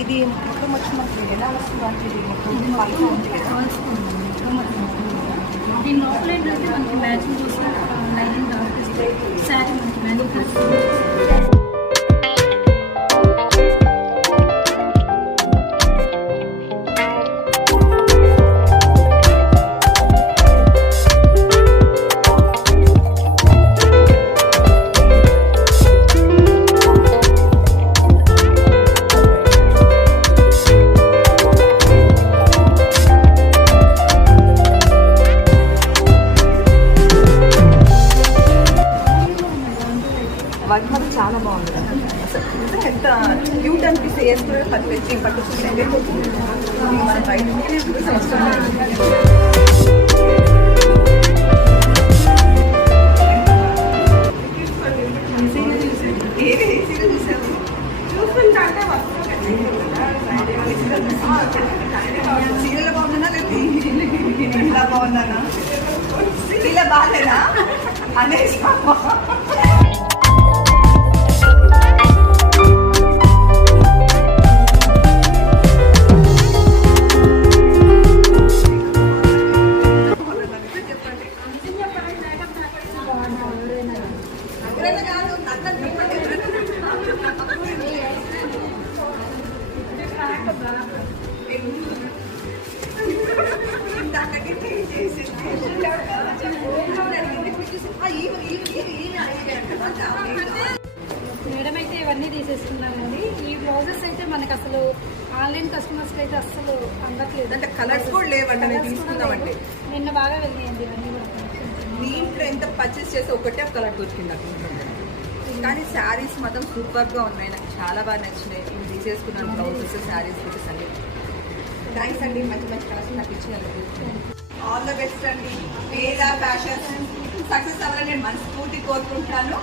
ఇది మొత్తం వచ్చి మనకి ఎలా వస్తుంది అంటే ఇది మొత్తం పైన ఉంది కదా. దీని లోపల ఏంటంటే మనకి మ్యాచింగ్ కోసం లైనింగ్ కావాల్సి శారీ మనకి మ్యాచింగ్ వర్క్ మాత్రం చాలా బాగుంది కదా. అసలు ఎంత క్యూట్ అనిపిస్తే వేసుకునే పట్టుకొచ్చి పట్టుకుంటే మనం బయట సీరియల్ బాగుందన్నా లేదు ఇలా బాగుందన్నా ఇలా బాగాలేనా అనేసి మేడం అయితే ఇవన్నీ తీసేసుకున్నామండి. ఈ బ్లౌజెస్ అయితే మనకు అసలు ఆన్లైన్ కస్టమర్స్కి అయితే అసలు అందట్లేదు. అంటే కలర్స్ కూడా లేవండి నేను తీసుకుందామంటే. నిన్న బాగా వెళ్ళినాయండి ఇవన్నీ కూడా. మీ ఇంట్లో ఎంత పర్చేస్ చేస్తే ఒకటే కలర్ దొరికింది నాకు. కానీ శారీస్ మాత్రం సూపర్గా ఉన్నాయి, నాకు చాలా బాగా నచ్చినాయి. నేను తీసేసుకున్నాను బ్లౌజెస్ శారీస్ కూడా సరే. థ్యాంక్స్ అండి, మంచి మంచి కలర్స్ నాకు ఇచ్చినందుకు. ఆల్ ద బెస్ట్ అండి. వేద ఫ్యాషన్స్ సక్సెస్ అవ్వాలని నేను మనస్ఫూర్తి కోరుకుంటున్నాను.